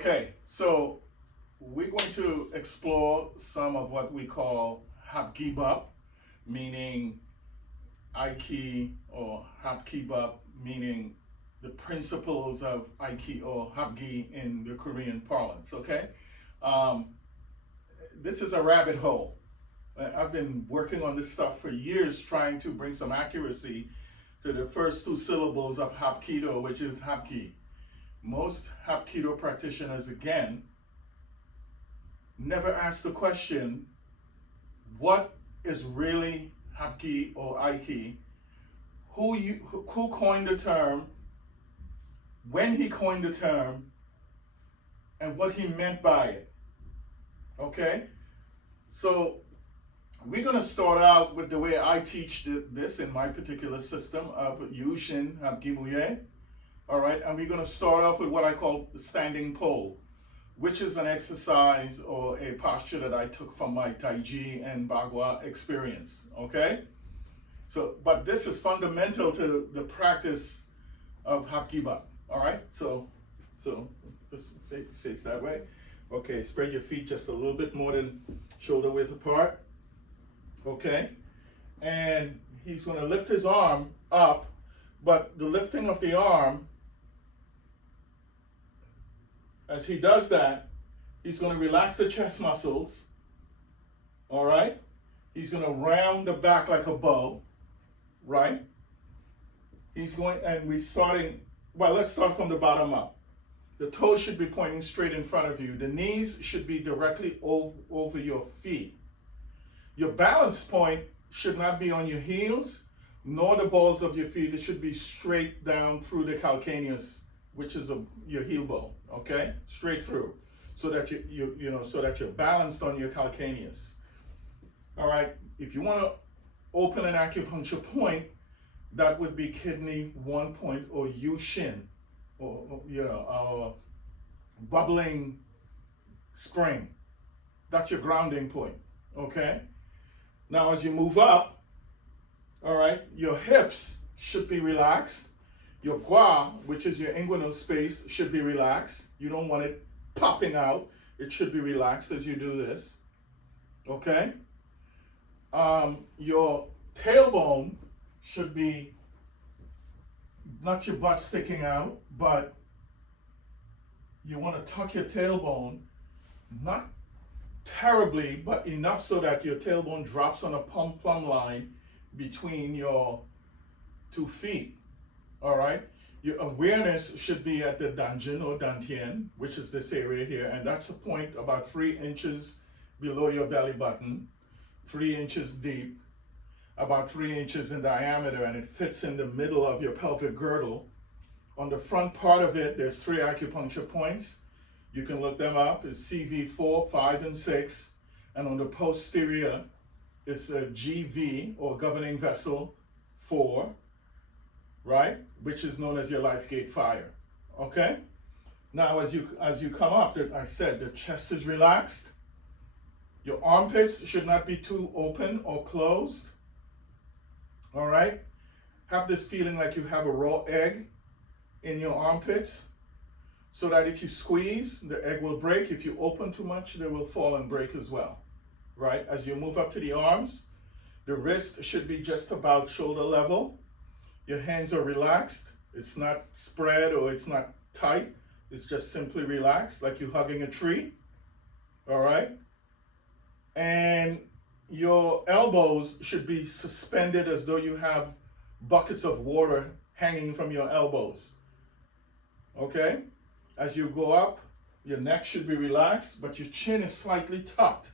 Okay, so we're going to explore some of what we call HapGi, meaning Aiki, or HapGi, meaning the principles of Aiki or HapGi in the Korean parlance. Okay, um, this is a rabbit hole. I've been working on this stuff for years, trying to bring some accuracy to the first two syllables of Hapkido, which is HapGi. Most Hapkido practitioners, again, never ask the question, what is really HapGi or Aiki? Who coined the term, when he coined the term, and what he meant by it. Okay? So we're going to start out with the way I teach this in my particular system of Shin, HapGi. All right, and we're going to start off with what I call the standing pole, which is an exercise or a posture that I took from my Taiji and Bagua experience. Okay, so but this is fundamental to the practice of Hapkiba. All right, so just face that way. Okay, spread your feet just a little bit more than shoulder width apart. Okay, and he's going to lift his arm up, but the lifting of the arm, as he does that, he's going to relax the chest muscles. All right, he's going to round the back like a bow. Right, he's going, and we're starting. Well, let's start from the bottom up. The toes should be pointing straight in front of you. The knees should be directly over your feet. Your balance point should not be on your heels, nor the balls of your feet. It should be straight down through the calcaneus, which is your heel bone. Okay, straight through, so that so that you're balanced on your calcaneus. All right. If you want to open an acupuncture point, that would be kidney 1 point or Shin, or our bubbling spring. That's your grounding point. Okay. Now, as you move up, all right, your hips should be relaxed. Your gua, which is your inguinal space, should be relaxed. You don't want it popping out. It should be relaxed as you do this. Okay? Your tailbone should be not your butt sticking out, but you want to tuck your tailbone, not terribly, but enough so that your tailbone drops on a plumb line between your 2 feet. All right, your awareness should be at the danjin or dantien, which is this area here, and that's a point about 3 inches below your belly button, 3 inches deep, about 3 inches in diameter, and it fits in the middle of your pelvic girdle. On the front part of it, there's 3 acupuncture points. You can look them up. It's CV4, 5, and 6, and on the posterior, it's a GV or governing vessel 4. Right, which is known as your life gate fire. Okay. Now, as you come up, I said the chest is relaxed. Your armpits should not be too open or closed. All right. Have this feeling like you have a raw egg in your armpits, so that if you squeeze, the egg will break. If you open too much, they will fall and break as well. Right. As you move up to the arms, the wrist should be just about shoulder level. Your hands are relaxed. It's not spread or it's not tight. It's just simply relaxed, like you're hugging a tree. All right? And your elbows should be suspended as though you have buckets of water hanging from your elbows. Okay? As you go up, your neck should be relaxed, but your chin is slightly tucked.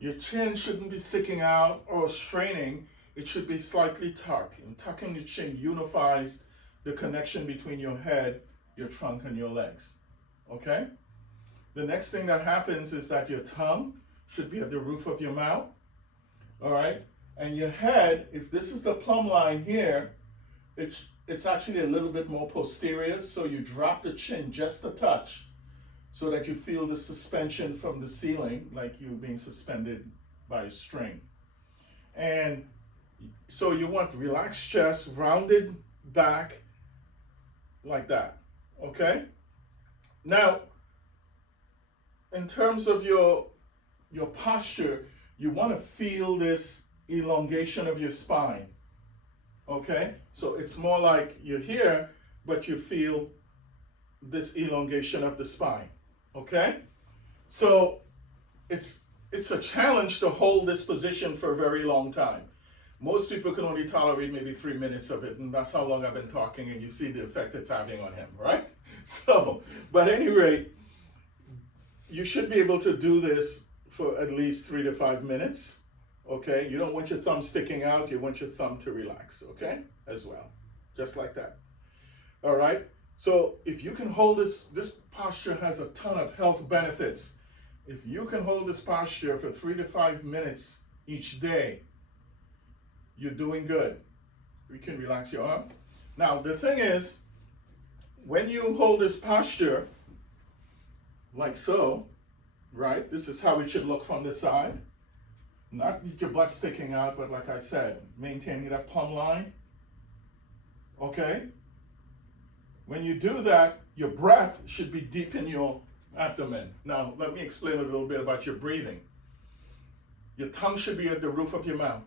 Your chin shouldn't be sticking out or straining. It should be slightly tucked. And tucking the chin unifies the connection between your head, your trunk, and your legs. Okay? The next thing that happens is that your tongue should be at the roof of your mouth. All right? And your head, if this is the plumb line here, it's actually a little bit more posterior, so you drop the chin just a touch so that you feel the suspension from the ceiling, like you're being suspended by a string. And so you want relaxed chest, rounded back, like that. Okay? Now, in terms of your posture, you want to feel this elongation of your spine. Okay? So it's more like you're here, but you feel this elongation of the spine. Okay? So it's a challenge to hold this position for a very long time. Most people can only tolerate maybe 3 minutes of it, and that's how long I've been talking, and you see the effect it's having on him, right? So, but at any rate, you should be able to do this for at least 3 to 5 minutes, okay? You don't want your thumb sticking out, you want your thumb to relax, okay? As well, just like that. All right? So if you can hold this posture has a ton of health benefits. If you can hold this posture for 3 to 5 minutes each day, you're doing good. You can relax your arm. Now, the thing is, when you hold this posture, like so, right? This is how it should look from the side. Not your butt sticking out, but like I said, maintaining that plumb line. Okay? When you do that, your breath should be deep in your abdomen. Now, let me explain a little bit about your breathing. Your tongue should be at the roof of your mouth.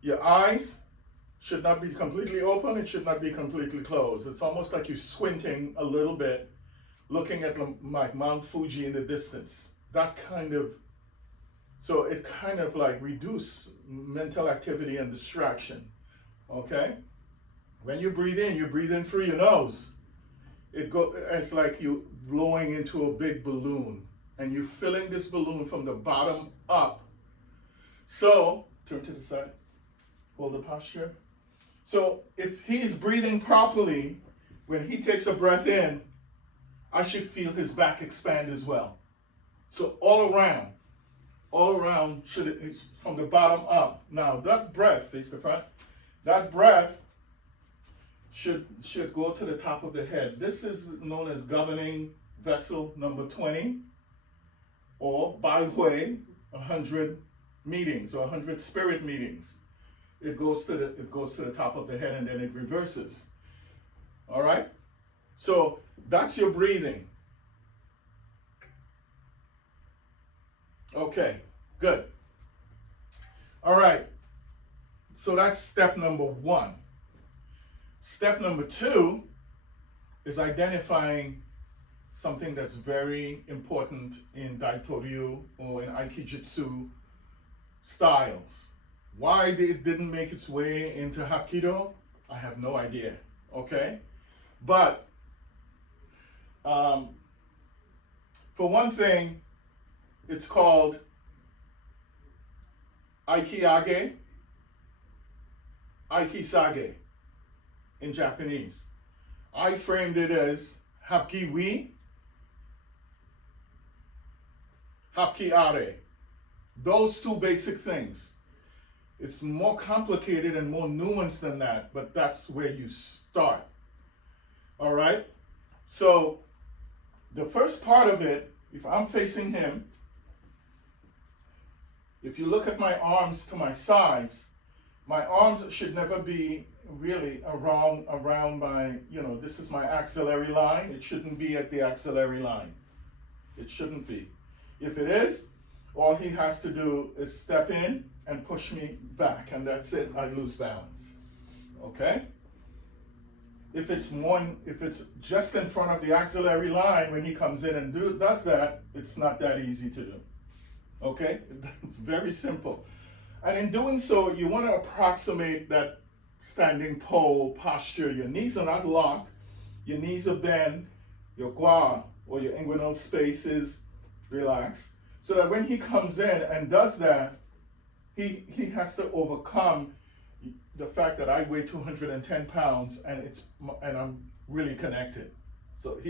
Your eyes should not be completely open. It should not be completely closed. It's almost like you're squinting a little bit, looking at like Mount Fuji in the distance. That kind of, so it kind of like reduce mental activity and distraction. Okay? When you breathe in through your nose. It's like you blowing into a big balloon, and you're filling this balloon from the bottom up. So, turn to the side. Hold the posture. So if he's breathing properly, when he takes a breath in, I should feel his back expand as well. So all around it's from the bottom up. Now that breath, face the front, that breath should go to the top of the head. This is known as governing vessel number 20, or by way 100 meetings or 100 spirit meetings. It goes to the top of the head, and then it reverses. All right? So that's your breathing. Okay, good. All right. So that's step number 1. Step number 2 is identifying something that's very important in Daitoryu or in Aikijitsu styles. Why it didn't make its way into Hapkido, I have no idea, okay? But for one thing, it's called Aiki Sage in Japanese. I framed it as HapGi, HapGi Arae. Those two basic things. It's more complicated and more nuanced than that, but that's where you start. All right? So the first part of it, if I'm facing him, if you look at my arms to my sides, my arms should never be really around my, this is my axillary line. It shouldn't be at the axillary line. It shouldn't be. If it is, all he has to do is step in and push me back, and that's it. I lose balance. Okay? If it's just in front of the axillary line, when he comes in and does that, it's not that easy to do. Okay? It's very simple. And in doing so, you want to approximate that standing pole posture. Your knees are not locked. Your knees are bent. Your gua, or your inguinal space, is relaxed. So that when he comes in and does that, he has to overcome the fact that I weigh 210 pounds and I'm really connected. So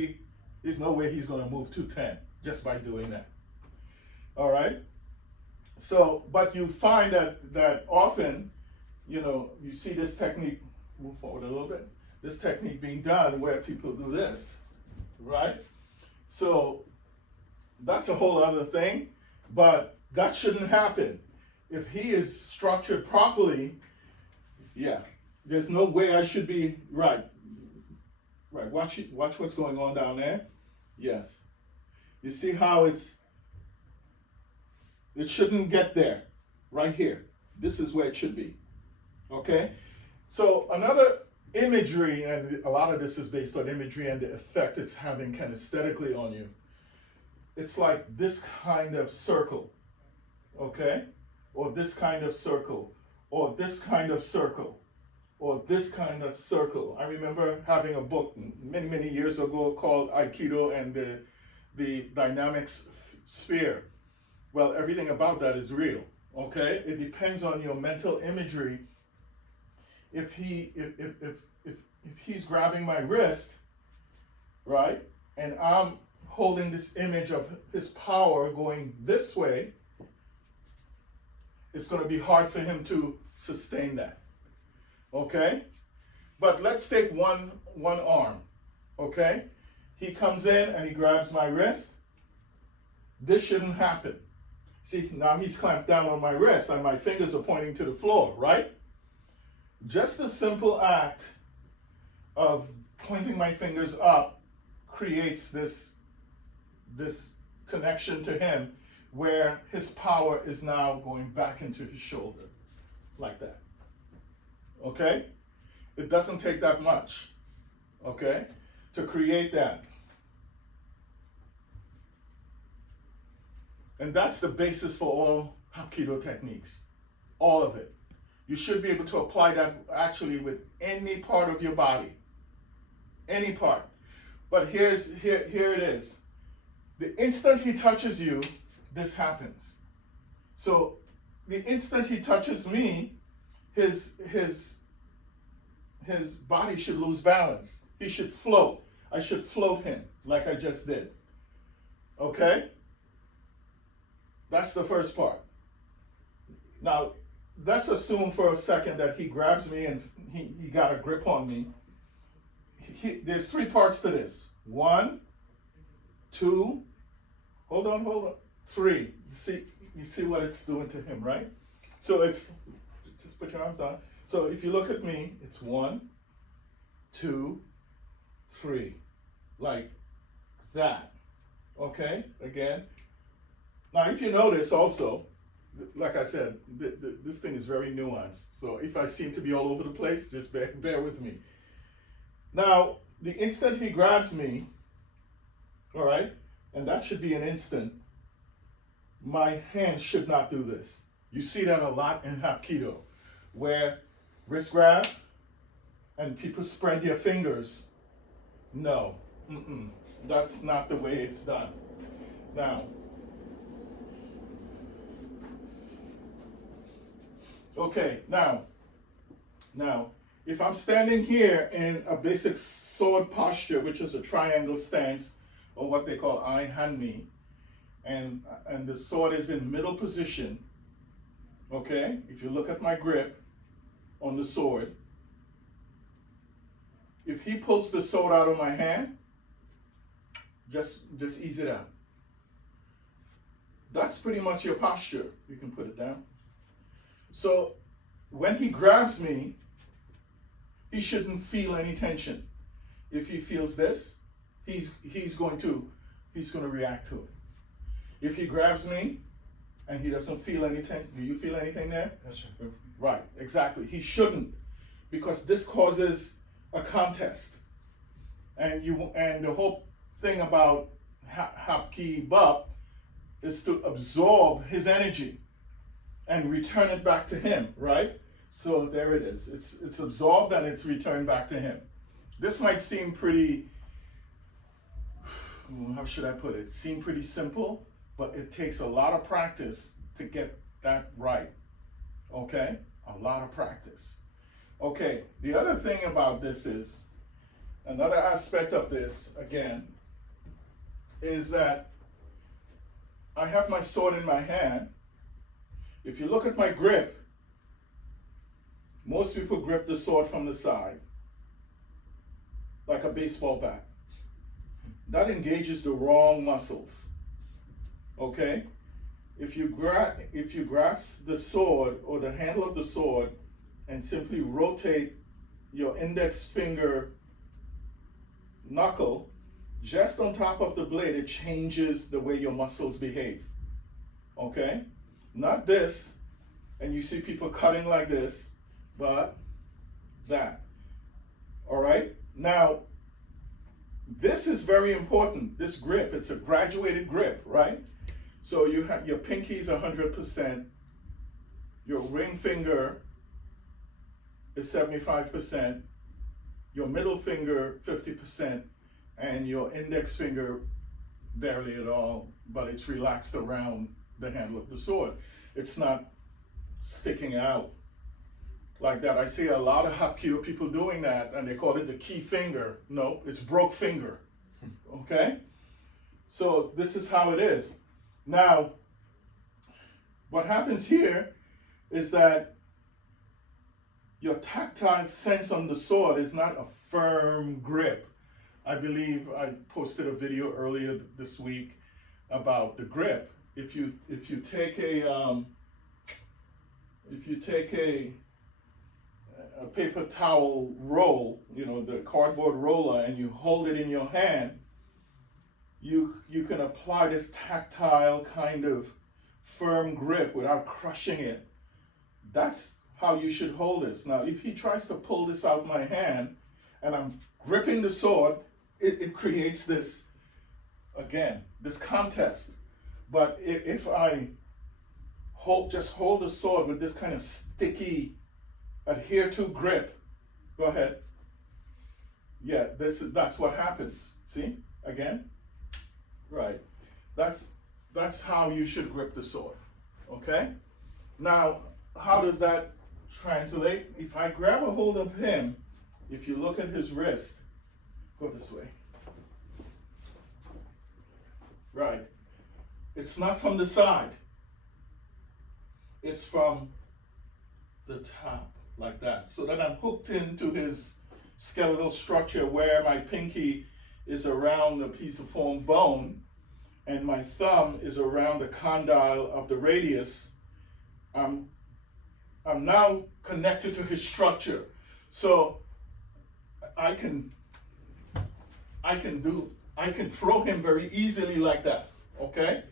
there's no way he's going to move 210 just by doing that. All right? So, but you find that often, you see this technique, move forward a little bit, this technique being done where people do this, right? So that's a whole other thing, but that shouldn't happen. If he is structured properly, yeah, there's no way I should be, right, watch what's going on down there. Yes. You see how it's It shouldn't get there, right here. This is where it should be, okay? So another imagery, and a lot of this is based on imagery and the effect it's having kinesthetically on you. It's like this kind of circle, okay? Or this kind of circle, or this kind of circle, or this kind of circle. I remember having a book many, many years ago called Aikido and the Dynamics Sphere. Well, everything about that is real, okay? It depends on your mental imagery. If he's grabbing my wrist, right, and I'm holding this image of his power going this way, it's going to be hard for him to sustain that, okay? But let's take one arm, okay? He comes in and he grabs my wrist. This shouldn't happen. See, now he's clamped down on my wrist and my fingers are pointing to the floor, right? Just the simple act of pointing my fingers up creates this connection to him where his power is now going back into his shoulder, like that. Okay? It doesn't take that much, okay, to create that. And that's the basis for all Hapkido techniques, all of it. You should be able to apply that actually with any part of your body, any part. But here it is. The instant he touches you, this happens. So the instant he touches me, his body should lose balance. He should float. I should float him like I just did. Okay? That's the first part. Now, let's assume for a second that he grabs me and he got a grip on me. There's three parts to this. 1, 2, hold on, 3. You see what it's doing to him, right? So it's, just put your arms down. So if you look at me, it's 1, 2, 3, like that. Okay, again. Now if you notice also, like I said, this thing is very nuanced. So if I seem to be all over the place, just bear with me. Now, the instant he grabs me, all right, and that should be an instant, my hand should not do this. You see that a lot in Hapkido, where wrist grab and people spread their fingers. No, that's not the way it's done. Now, okay, now, if I'm standing here in a basic sword posture, which is a triangle stance, or what they call I hand me, and the sword is in middle position, okay? If you look at my grip on the sword, if he pulls the sword out of my hand, just ease it out. That's pretty much your posture. You can put it down. So when he grabs me, he shouldn't feel any tension. If he feels this, he's going to react to it. If he grabs me and he doesn't feel anything, do you feel anything there? Yes, sir. Right, exactly. He shouldn't, because this causes a contest. And the whole thing about HapGi Bop is to absorb his energy and return it back to him, right? So there it is. It's absorbed and it's returned back to him. This might seem pretty, how should I put it? Seem pretty simple, but it takes a lot of practice to get that right. Okay? A lot of practice. Okay, the other thing about this is, another aspect of this, again, is that I have my sword in my hand. If you look at my grip, most people grip the sword from the side, like a baseball bat. That engages the wrong muscles. Okay? If you grasp the sword or the handle of the sword and simply rotate your index finger knuckle just on top of the blade, it changes the way your muscles behave. Okay? Not this, and you see people cutting like this, but that. All right? Now, this is very important, this grip. It's a graduated grip, right? So you have your pinky's 100%, your ring finger is 75%, your middle finger 50%, and your index finger barely at all, but it's relaxed around the handle of the sword. It's not sticking out like that. I see a lot of HapGi people doing that, and they call it the key finger. No, it's broke finger. Okay? So this is how it is. Now, what happens here is that your tactile sense on the sword is not a firm grip. I believe I posted a video earlier this week about the grip. If you take a paper towel roll, you know, the cardboard roller, and you hold it in your hand, you can apply this tactile kind of firm grip without crushing it. That's how you should hold this. Now, if he tries to pull this out my hand and I'm gripping the sword, it creates this, again, this contest. But if I just hold the sword with this kind of sticky, adhere to grip, go ahead. Yeah, that's what happens. See, again, right. That's how you should grip the sword. Okay. Now, how does that translate? If I grab a hold of him, if you look at his wrist, go this way. Right. It's not from the side. It's from the top, like that. So that I'm hooked into his skeletal structure where my pinky is around the piece of foam bone and my thumb is around the condyle of the radius. I'm now connected to his structure. So I can throw him very easily like that, okay?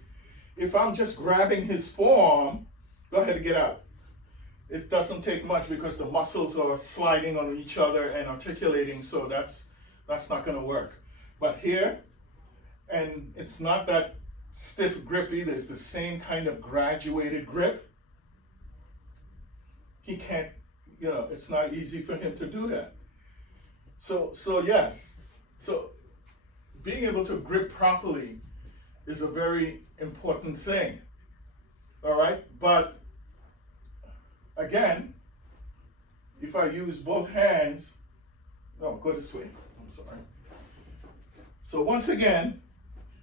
If I'm just grabbing his forearm, go ahead and get out. It doesn't take much because the muscles are sliding on each other and articulating, so that's not gonna work. But here, and it's not that stiff grip either, it's the same kind of graduated grip. He can't, you know, it's not easy for him to do that. So yes, so being able to grip properly is a very important thing, all right? But again, if I use both hands, no, go this way, I'm sorry. So once again,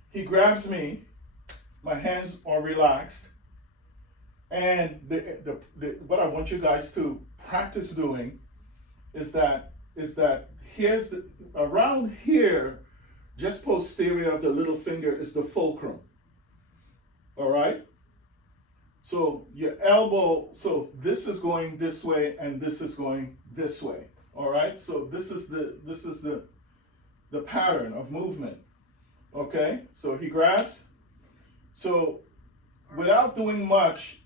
he grabs me, my hands are relaxed, and what I want you guys to practice doing is that here's around here, just posterior of the little finger is the fulcrum. All right? So your elbow, so this is going this way and this is going this way. All right? So this is the pattern of movement. Okay? So he grabs. So without doing much,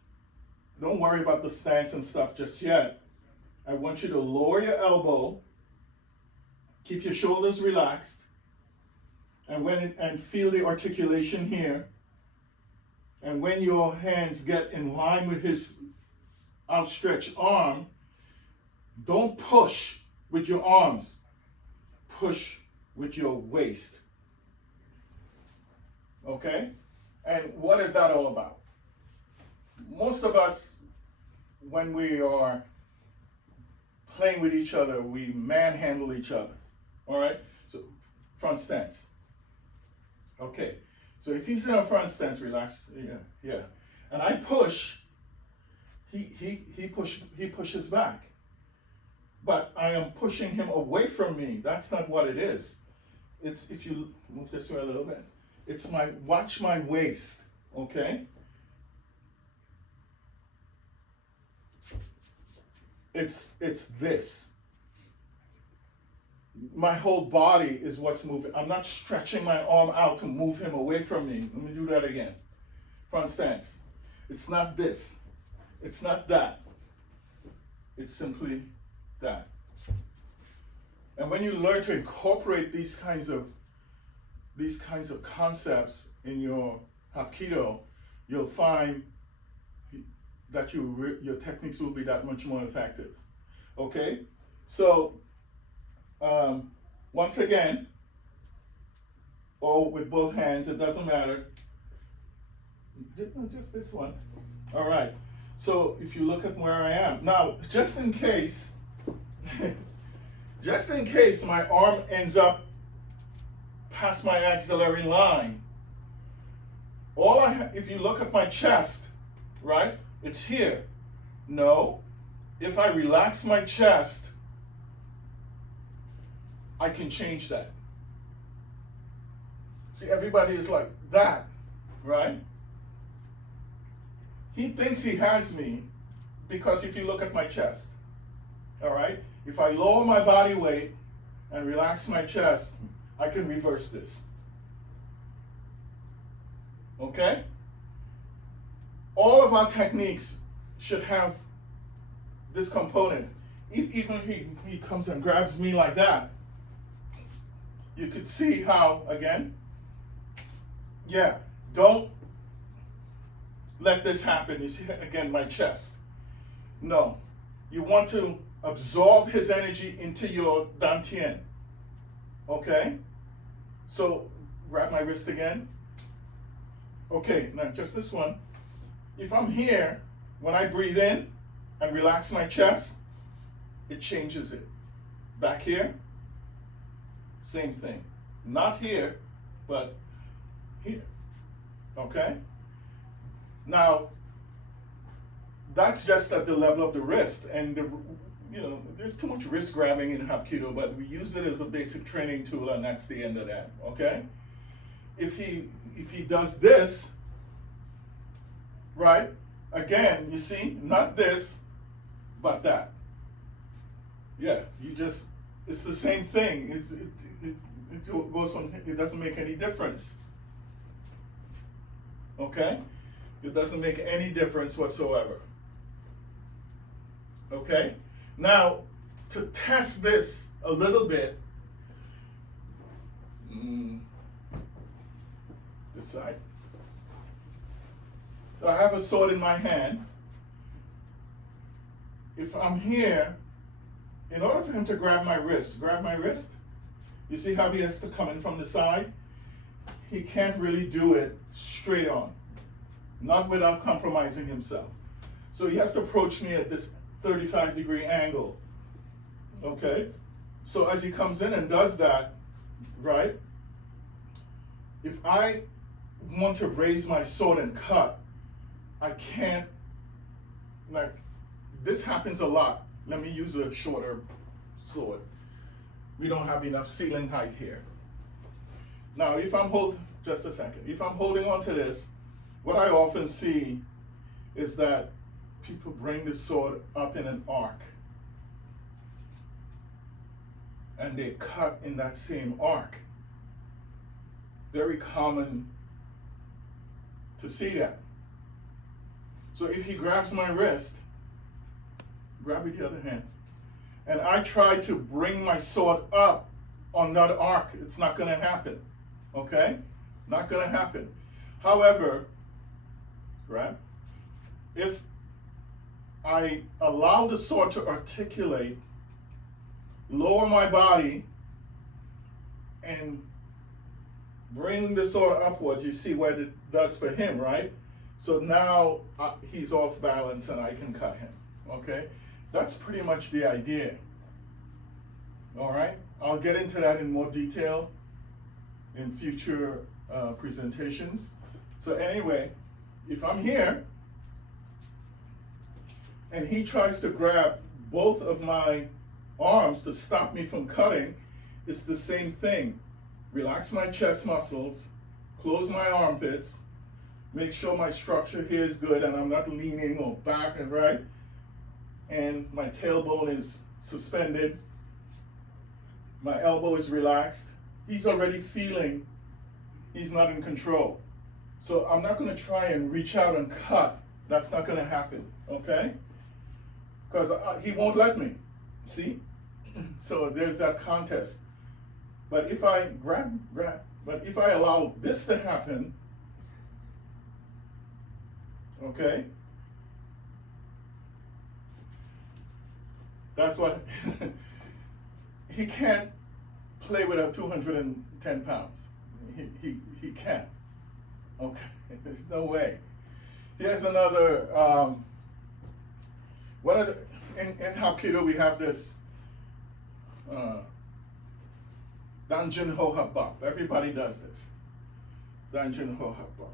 don't worry about the stance and stuff just yet. I want you to lower your elbow, keep your shoulders relaxed, and feel the articulation here. And when your hands get in line with his outstretched arm, don't push with your arms. Push with your waist. Okay? And what is that all about? Most of us, when we are playing with each other, we manhandle each other. All right? So, front stance. Okay. So if he's in a front stance, relax. Yeah. And I push, he pushes back. But I am pushing him away from me. That's not what it is. It's, if you move this way a little bit, it's watch my waist, okay? It's this. My whole body is what's moving. I'm not stretching my arm out to move him away from me. Let me do that again. Front stance. It's not this. It's not that. It's simply that. And when you learn to incorporate these kinds of concepts in your Hapkido, you'll find that your techniques will be that much more effective. Okay? So, once again, or with both hands, it doesn't matter. Just this one. All right. So if you look at where I am. Now, just in case my arm ends up past my axillary line, if you look at my chest, right, it's here. No, if I relax my chest, I can change that. See, everybody is like that, right? He thinks he has me because if you look at my chest, all right? If I lower my body weight and relax my chest, I can reverse this. Okay? All of our techniques should have this component. If even he comes and grabs me like that, you could see how, again, yeah, don't let this happen. You see, again, my chest. No. You want to absorb his energy into your dantian. Okay? So, grab my wrist again. Okay, now just this one. If I'm here, when I breathe in and relax my chest, it changes it. Back here, same thing. Not here, but here. Okay? Now, that's just at the level of the wrist, and there's too much wrist grabbing in Hapkido, but we use it as a basic training tool, and that's the end of that. Okay? If he does this, right? Again, you see, not this, but that. Yeah, it's the same thing. It goes on. It doesn't make any difference. Okay? It doesn't make any difference whatsoever. Okay? Now, to test this a little bit, this side. So I have a sword in my hand. If I'm here, in order for him to grab my wrist, you see how he has to come in from the side? He can't really do it straight on. Not without compromising himself. So he has to approach me at this 35-degree angle. Okay? So as he comes in and does that, right? If I want to raise my sword and cut, I can't, like, this happens a lot. Let me use a shorter sword. We don't have enough ceiling height here. Now, if I'm holding on to this, what I often see is that people bring the sword up in an arc. And they cut in that same arc. Very common to see that. So if he grabs my wrist, grab it the other hand, and I try to bring my sword up on that arc, it's not going to happen. Okay? Not going to happen. However, right, if I allow the sword to articulate, lower my body, and bring the sword upwards, you see what it does for him, right? So now he's off balance and I can cut him. Okay? That's pretty much the idea. All right? I'll get into that in more detail in future presentations. So anyway, if I'm here and he tries to grab both of my arms to stop me from cutting, it's the same thing. Relax my chest muscles, close my armpits, make sure my structure here is good and I'm not leaning or back and right, and my tailbone is suspended, my elbow is relaxed. He's already feeling he's not in control. So I'm not going to try and reach out and cut That's not going to happen, okay? Because he won't let me, see? So there's that contest. But if I but if I allow this to happen, okay? That's what, he can't play with a 210 pounds. He can't, okay? There's no way. Here's another, one of the, in Hapkido we have this, Danjun Ho Habab. Everybody does this. Danjun Ho Habab.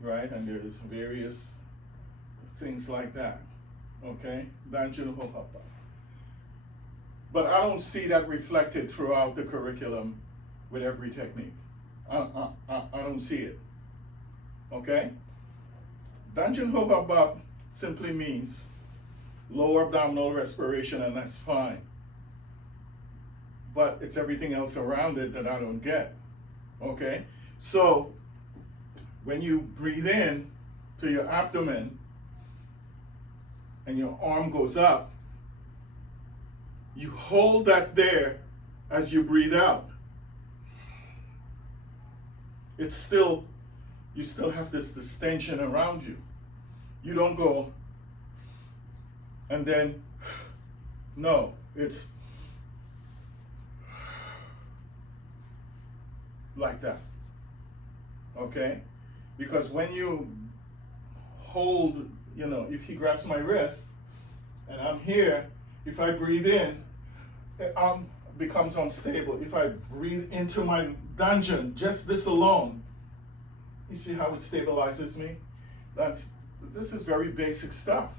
Right? And there's various things like that. Okay? Danjun Ho Habab. But I don't see that reflected throughout the curriculum with every technique. I don't see it. Okay? Danjun Ho Habab simply means lower abdominal respiration, and that's fine. But it's everything else around it that I don't get. Okay? So, when you breathe in to your abdomen and your arm goes up, you hold that there as you breathe out. It's still, you still have this distension around you. You don't go and then, no, it's like that, okay? Because when you hold, you know, if he grabs my wrist and I'm here, if I breathe in, the arm becomes unstable. If I breathe into my dungeon, just this alone, you see how it stabilizes me? This is very basic stuff,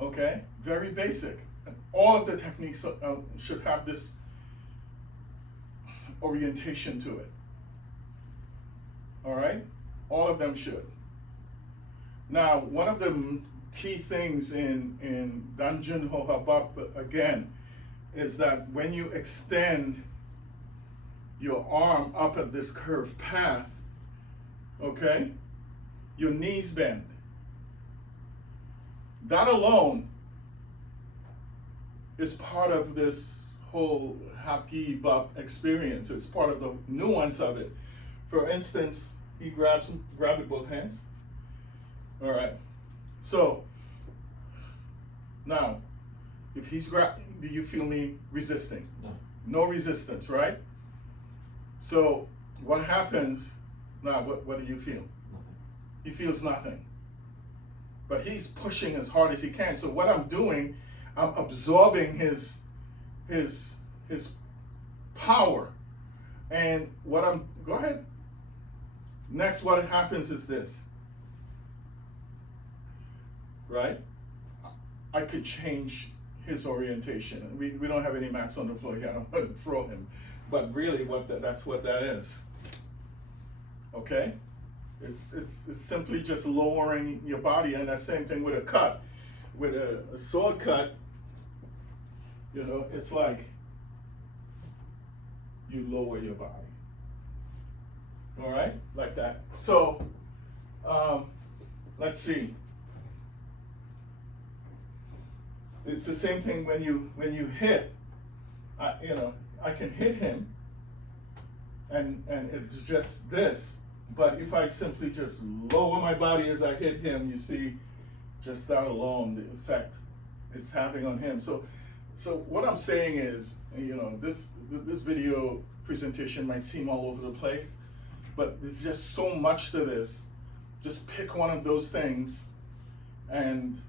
okay? Very basic. And all of the techniques should have this orientation to it. All right? All of them should. Now, one of the key things in Danjun Ho Habab, again, is that when you extend your arm up at this curved path, okay, your knees bend. That alone is part of this whole HapGi Bop experience. It's part of the nuance of it. For instance, he grabbed with both hands. All right. So now, if he's do you feel me resisting? No. No resistance, right? So what happens now? What do you feel? Nothing. He feels nothing. But he's pushing as hard as he can. So what I'm doing, I'm absorbing his power. And go ahead. Next, what happens is this. Right? I could change his orientation. We don't have any mats on the floor here. I don't want to throw him. But really, that's what that is. Okay? It's simply just lowering your body, and that same thing with a cut. With a sword cut, you know, it's like you lower your body. All right? Like that. So, let's see. It's the same thing when you hit. I can hit him, and it's just this. But if I simply just lower my body as I hit him, you see, just that alone, the effect it's having on him. So what I'm saying is, you know, this video presentation might seem all over the place, but there's just so much to this. Just pick one of those things and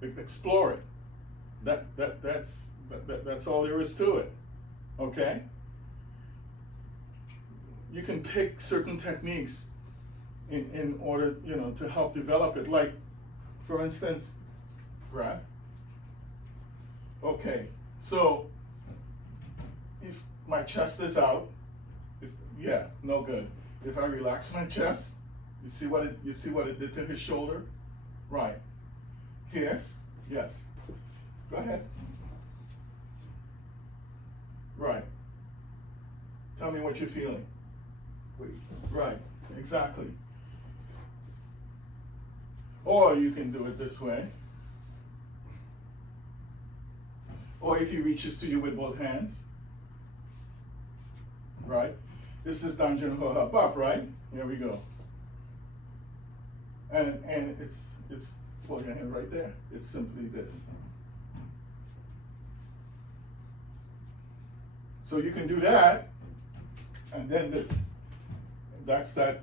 explore it. That's all there is to it. Okay? You can pick certain techniques in order, you know, to help develop it. Like, for instance, grab. Okay, so if my chest is out, no good. If I relax my chest, you see what it did to his shoulder? Right. Here, yes. Go ahead. Right. Tell me what you're feeling. Right, exactly. Or you can do it this way. Or if he reaches to you with both hands, right? This is Danjun Ho Hop Up, right? Here we go. And it's well, your hand right there. It's simply this. So you can do that, and then this. That's a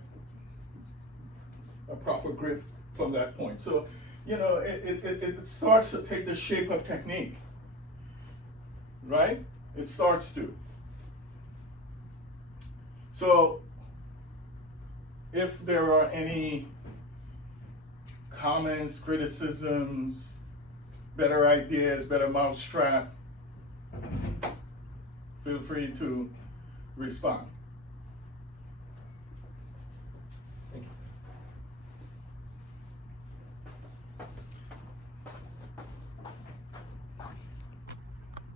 proper grip from that point. So, you know, it starts to take the shape of technique, right? It starts to. So, if there are any comments, criticisms, better ideas, better mousetrap, feel free to respond.